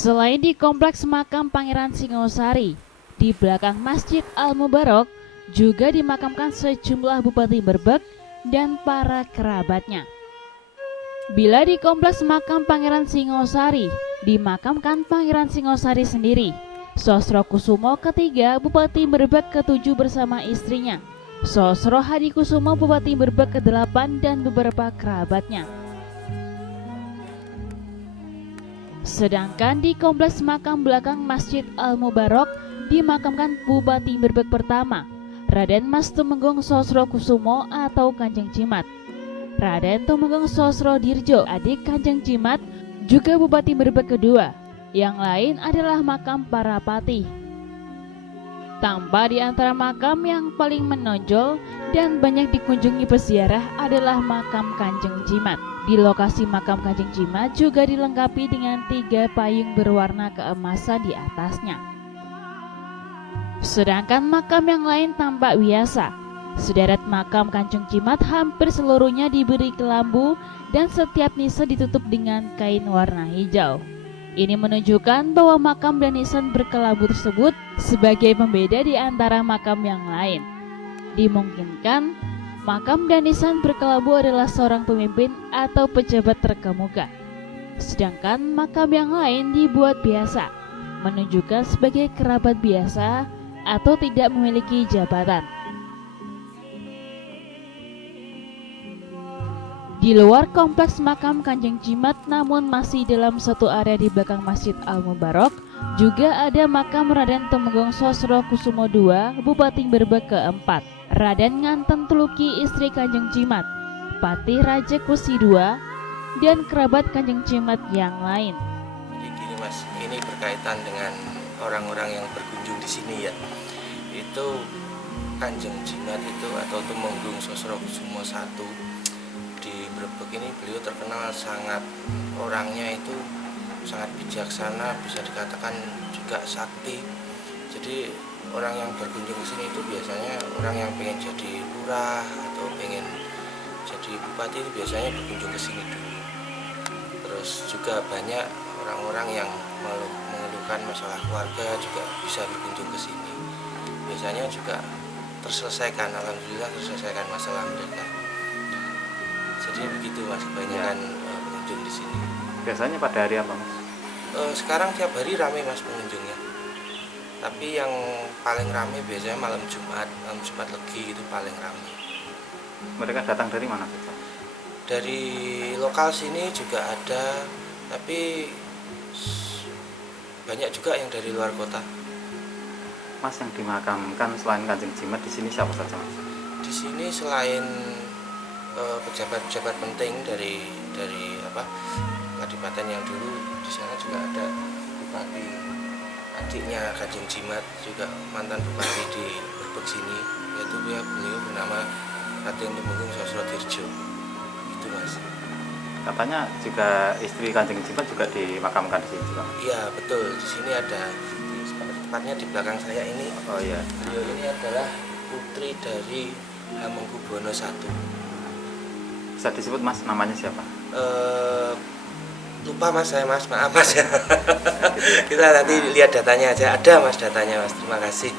Selain di kompleks makam Pangeran Singosari, di belakang Masjid Al-Mubarak juga dimakamkan sejumlah Bupati Berbek dan para kerabatnya. Bila di kompleks makam Pangeran Singosari, dimakamkan Pangeran Singosari sendiri, Sosrokusumo ketiga Bupati Berbek ke-7 bersama istrinya, Sosro Hadikusumo Bupati Berbek ke-8 dan beberapa kerabatnya. Sedangkan di kompleks makam belakang Masjid Al-Mubarak dimakamkan Bupati Berbek pertama, Raden Mas Tumenggung Sosrokusumo atau Kanjeng Jimat. Raden Tumenggung Sosrodirjo, adik Kanjeng Jimat, juga Bupati Berbek kedua. Yang lain adalah makam para patih. Tampak di antara makam yang paling menonjol dan banyak dikunjungi peziarah adalah makam Kanjeng Jimat. Di lokasi makam Kanjeng Jimat juga dilengkapi dengan 3 payung berwarna keemasan di atasnya. Sedangkan makam yang lain tampak biasa. Sederet makam Kanjeng Jimat hampir seluruhnya diberi kelambu dan setiap nisan ditutup dengan kain warna hijau. Ini menunjukkan bahwa makam dan nisan berkelabu tersebut sebagai pembeda di antara makam yang lain. Dimungkinkan makam dan nisan berkelabu adalah seorang pemimpin atau pejabat terkemuka. Sedangkan makam yang lain dibuat biasa, menunjukkan sebagai kerabat biasa atau tidak memiliki jabatan. Di luar kompleks makam Kanjeng Jimat, namun masih dalam satu area di belakang Masjid Al-Mubarak, juga ada makam Raden Tumenggung Sosrokusumo II, Bupati Berbek ke-4, Raden Nganten Tuluki istri Kanjeng Jimat, Patih Raja Kusi II, dan kerabat Kanjeng Jimat yang lain. Jadi gini Mas, ini berkaitan dengan orang-orang yang berkunjung di sini ya. Itu Kanjeng Jimat itu atau Tumenggung Sosrokusumo I di Berbek ini, beliau terkenal sangat, orangnya itu sangat bijaksana, bisa dikatakan juga sakti. Jadi orang yang berkunjung ke sini itu biasanya orang yang pengen jadi lurah atau pengen jadi bupati itu biasanya berkunjung ke sini dulu. Terus juga banyak orang-orang yang mengeluhkan masalah keluarga juga bisa berkunjung ke sini. Biasanya juga terselesaikan, alhamdulillah terselesaikan masalah mereka. Jadi begitu Mas, kebanyakan pengunjung di sini. Biasanya pada hari apa Mas? Sekarang tiap hari ramai Mas pengunjungnya. Tapi yang paling ramai biasanya malam Jumat Legi itu paling ramai. Mereka datang dari mana Pak? Dari lokal sini juga ada, tapi banyak juga yang dari luar kota. Mas, yang dimakamkan selain Kanjeng Jimat di sini siapa saja Mas? Di sini selain pejabat-pejabat penting dari Kadipaten yang dulu, di sana juga ada bupati, adiknya Kanjeng Jimat juga mantan bupati di Berbek sini, yaitu beliau bernama Raden Tumenggung Sosrodirjo. Itu Mas. Katanya juga istri Kanjeng Jimat juga dimakamkan di sini juga. Iya betul, di sini ada, tepatnya di belakang saya ini. Oh iya. Beliau ini adalah putri dari Hamengkubuwono I. Bisa disebut Mas, namanya siapa? Lupa Mas, saya Mas, maaf Mas ya. Gitu ya. Kita nanti lihat datanya aja, ada Mas datanya Mas, terima kasih.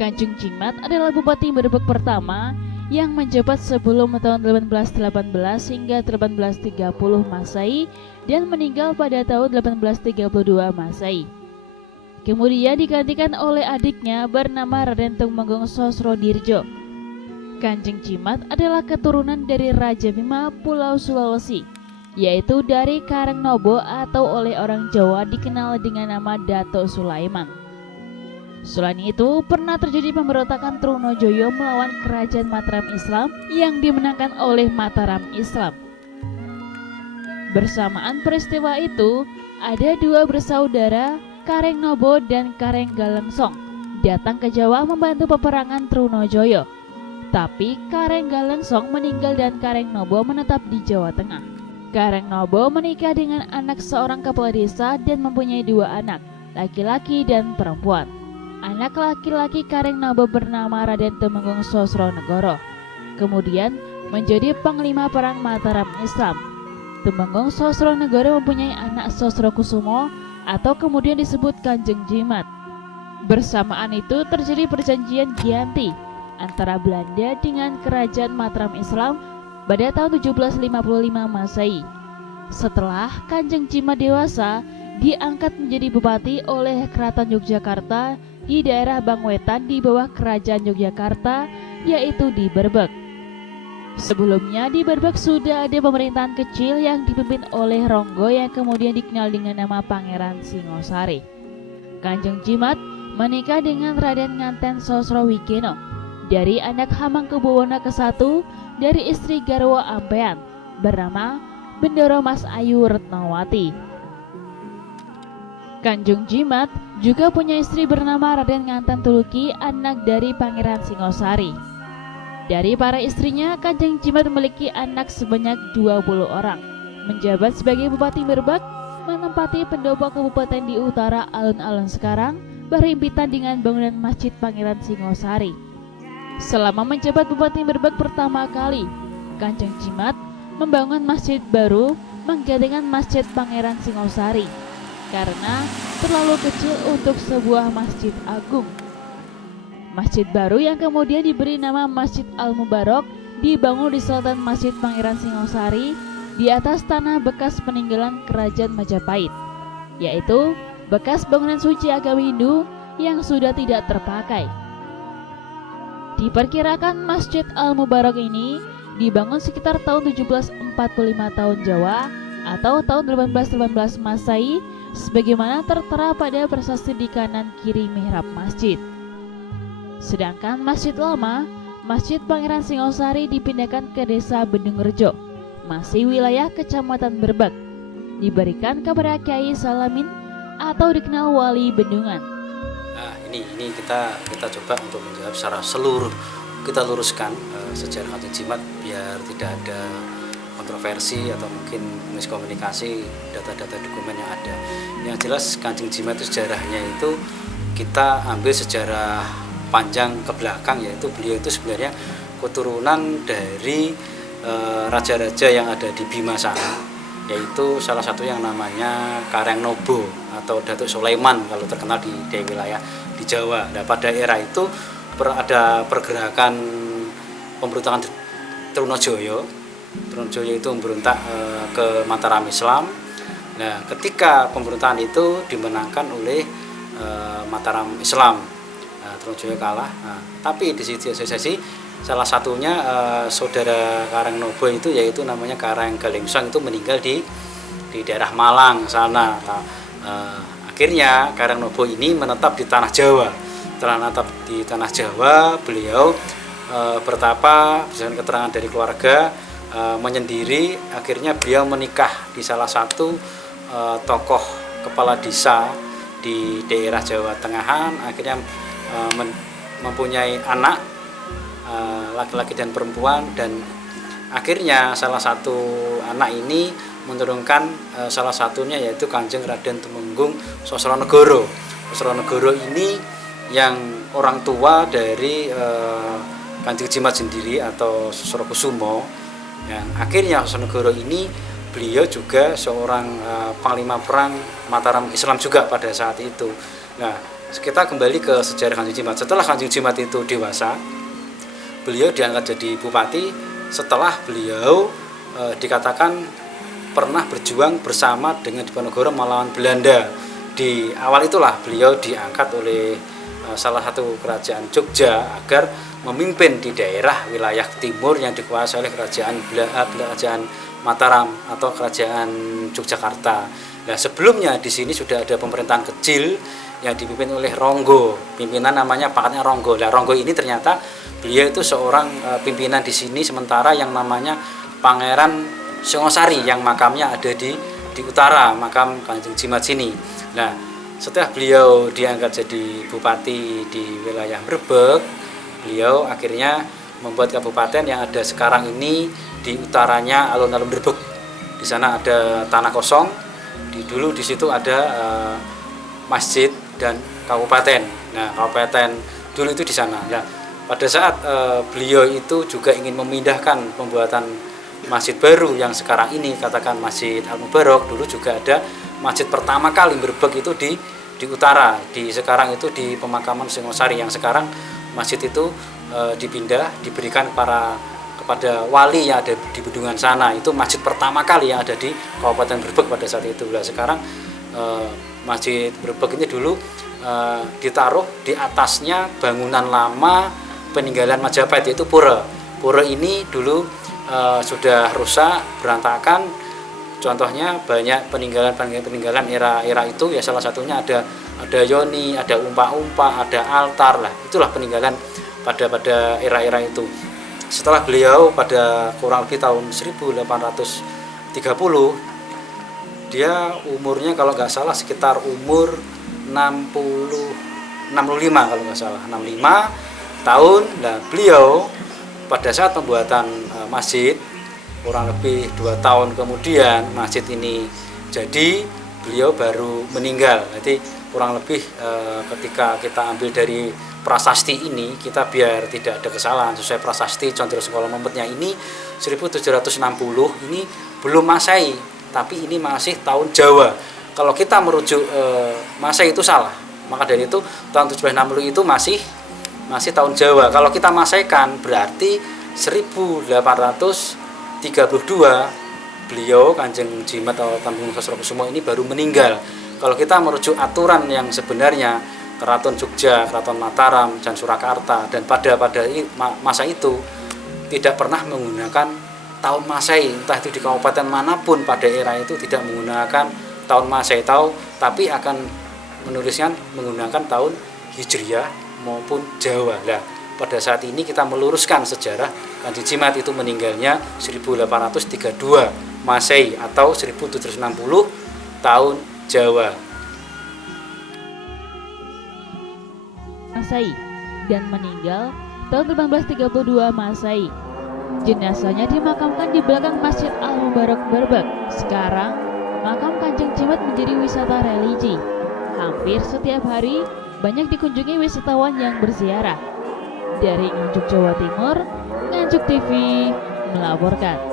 Kanjeng Jimat adalah Bupati Berbek pertama yang menjabat sebelum tahun 1818 hingga 1830 Masehi dan meninggal pada tahun 1832 Masehi. Kemudian digantikan oleh adiknya bernama Raden Tumenggung Sosrodirjo. Kanjeng Jimat adalah keturunan dari Raja Bima Pulau Sulawesi, yaitu dari Karangnobo atau oleh orang Jawa dikenal dengan nama Dato Sulaiman. Selain itu, pernah terjadi pemberontakan Trunojoyo melawan kerajaan Mataram Islam yang dimenangkan oleh Mataram Islam. Bersamaan peristiwa itu, ada 2 bersaudara, Karangnobo dan Karenggalengsong, datang ke Jawa membantu peperangan Trunojoyo. Tapi Karenggalengsong meninggal dan Karangnobo menetap di Jawa Tengah. Karangnobo menikah dengan anak seorang kepala desa dan mempunyai 2 anak, laki-laki dan perempuan. Anak laki-laki Karangnobo bernama Raden Tumenggung Sosronegoro, kemudian menjadi panglima perang Mataram Islam. Tumenggung Sosronegoro mempunyai anak Sosrokusumo atau kemudian disebut Kanjeng Jimat. Bersamaan itu terjadi perjanjian Giyanti antara Belanda dengan Kerajaan Mataram Islam pada tahun 1755 Masehi. Setelah Kanjeng Jimat dewasa, diangkat menjadi bupati oleh Keraton Yogyakarta di daerah Bangwetan di bawah Kerajaan Yogyakarta, yaitu di Berbek. Sebelumnya di Berbek sudah ada pemerintahan kecil yang dipimpin oleh Ronggo yang kemudian dikenal dengan nama Pangeran Singosari. Kanjeng Jimat menikah dengan Raden Nganten Sosrowikeno dari anak Hamengkubuwono ke-1 dari istri Garwo Ampean bernama Bendoro Mas Ayu Retnawati. Kanjeng Jimat juga punya istri bernama Raden Nganten Tuluki, anak dari Pangeran Singosari. Dari para istrinya, Kanjeng Jimat memiliki anak sebanyak 20 orang. Menjabat sebagai Bupati Berbek, menempati pendopo kabupaten di utara alun-alun sekarang, berhimpitan dengan bangunan Masjid Pangeran Singosari. Selama menjabat Bupati Berbek pertama kali, Kanjeng Jimat membangun masjid baru menggantikan Masjid Pangeran Singosari karena terlalu kecil untuk sebuah masjid agung. Masjid baru yang kemudian diberi nama Masjid Al-Mubarak dibangun di selatan Masjid Pangeran Singosari di atas tanah bekas peninggalan Kerajaan Majapahit, yaitu bekas bangunan suci agama Hindu yang sudah tidak terpakai. Diperkirakan Masjid Al-Mubarak ini dibangun sekitar tahun 1745 tahun Jawa atau tahun 1818 Masehi sebagaimana tertera pada prasasti di kanan kiri mihrab masjid. Sedangkan Masjid Lama, Masjid Pangeran Singosari dipindahkan ke Desa Bendungrejo, masih wilayah Kecamatan Berbek, diberikan kepada Kyai Salamin atau dikenal Wali Bendungan. Nah, ini kita coba untuk menjawab secara seluruh, kita luruskan sejarah Kanjeng Jimat biar tidak ada kontroversi atau mungkin miskomunikasi data-data dokumen yang ada. Yang jelas Kanjeng Jimat itu sejarahnya itu kita ambil sejarah panjang ke belakang, yaitu beliau itu sebenarnya keturunan dari raja-raja yang ada di Bima sana, yaitu salah satu yang namanya Kareng Nobo atau Datuk Sulaiman kalau terkenal di wilayah di Jawa. Nah, pada era itu ada pergerakan pemberontakan Trunojoyo itu memberontak ke Mataram Islam. Nah, ketika pemberontakan itu dimenangkan oleh Mataram Islam, Trunojoyo kalah. Nah, tapi di situ asosiasi salah satunya saudara Kareng Nobo itu yaitu namanya Kareng Galengsang itu meninggal di daerah Malang sana. Akhirnya Kareng Nobo ini menetap di tanah Jawa. Setelah menetap di tanah Jawa, beliau bertapa berdasarkan keterangan dari keluarga, menyendiri. Akhirnya beliau menikah di salah satu tokoh kepala desa di daerah Jawa Tengahan. Akhirnya mempunyai anak laki-laki dan perempuan, dan akhirnya salah satu anak ini menurunkan salah satunya yaitu Kanjeng Raden Tumenggung Sosronegoro. Sosronegoro ini yang orang tua dari Kanjeng Jimat sendiri atau Sosrokusumo, yang akhirnya Sosronegoro ini beliau juga seorang panglima perang Mataram Islam juga pada saat itu. Nah, kita kembali ke sejarah Kanjeng Jimat. Setelah Kanjeng Jimat itu dewasa, beliau diangkat jadi bupati setelah beliau dikatakan pernah berjuang bersama dengan Diponegoro melawan Belanda. Di awal itulah beliau diangkat oleh salah satu kerajaan Jogja agar memimpin di daerah wilayah timur yang dikuasai oleh kerajaan Mataram atau kerajaan Yogyakarta. Nah, sebelumnya di sini sudah ada pemerintahan kecil yang dipimpin oleh Ronggo, pimpinan namanya pangkatnya Ronggo. Nah, Ronggo ini ternyata beliau itu seorang pimpinan di sini, sementara yang namanya Pangeran Singosari yang makamnya ada di utara, makam Kanjeng Jimat sini. Nah, setelah beliau diangkat jadi bupati di wilayah Berbek, beliau akhirnya membuat kabupaten yang ada sekarang ini di utaranya alun-alun Berbek. Di sana ada tanah kosong. Dulu di situ ada masjid dan kabupaten. Nah, kabupaten dulu itu di sana. Nah, pada saat beliau itu juga ingin memindahkan pembuatan masjid baru yang sekarang ini katakan Masjid Al Mubarok, dulu juga ada masjid pertama kali Berbek itu di utara, sekarang itu di pemakaman Singosari, yang sekarang masjid itu dipindah, diberikan kepada wali yang ada di Bedungan sana. Itu masjid pertama kali yang ada di Kabupaten Berbek pada saat itu. Nah, sekarang Masjid Berbek ini dulu ditaruh di atasnya bangunan lama peninggalan Majapahit, yaitu pura. Pura ini dulu sudah rusak, berantakan. Contohnya banyak peninggalan era itu, ya salah satunya ada yoni, ada umpa-umpa, ada altar lah. Itulah peninggalan pada era itu. Setelah beliau pada kurang lebih tahun 1830, dia umurnya kalau nggak salah sekitar umur 65 kalau nggak salah, 65 tahun. Nah, beliau pada saat pembuatan masjid, kurang lebih 2 tahun kemudian masjid ini jadi, beliau baru meninggal. Jadi kurang lebih ketika kita ambil dari prasasti ini, kita biar tidak ada kesalahan sesuai prasasti Condro Sengkolo Mempetnya ini 1760 ini belum Masehi, tapi ini masih tahun Jawa. Kalau kita merujuk Masehi itu salah, maka dari itu tahun 1760 itu masih tahun Jawa. Kalau kita Masehkan berarti 1832 beliau Kanjeng Jimat atau Temenggung Sosrokusumo ini baru meninggal. Kalau kita merujuk aturan yang sebenarnya, Keraton Jogja, Keraton Mataram, dan Surakarta, dan pada masa itu tidak pernah menggunakan tahun Masehi, entah itu di kabupaten manapun pada era itu tidak menggunakan tahun Masehi, tapi akan menuliskan menggunakan tahun Hijriyah maupun Jawa. Nah, pada saat ini kita meluruskan sejarah, Kanjeng Jimat itu meninggalnya 1832 Masehi atau 1760 tahun Jawa. Masehi dan meninggal tahun 1832 Masehi. Jenazahnya dimakamkan di belakang Masjid Al Mubarok Berbek. Sekarang makam Kanjeng Jimat menjadi wisata religi. Hampir setiap hari banyak dikunjungi wisatawan yang berziarah. Dari Nganjuk, Jawa Timur, Nganjuk TV melaporkan.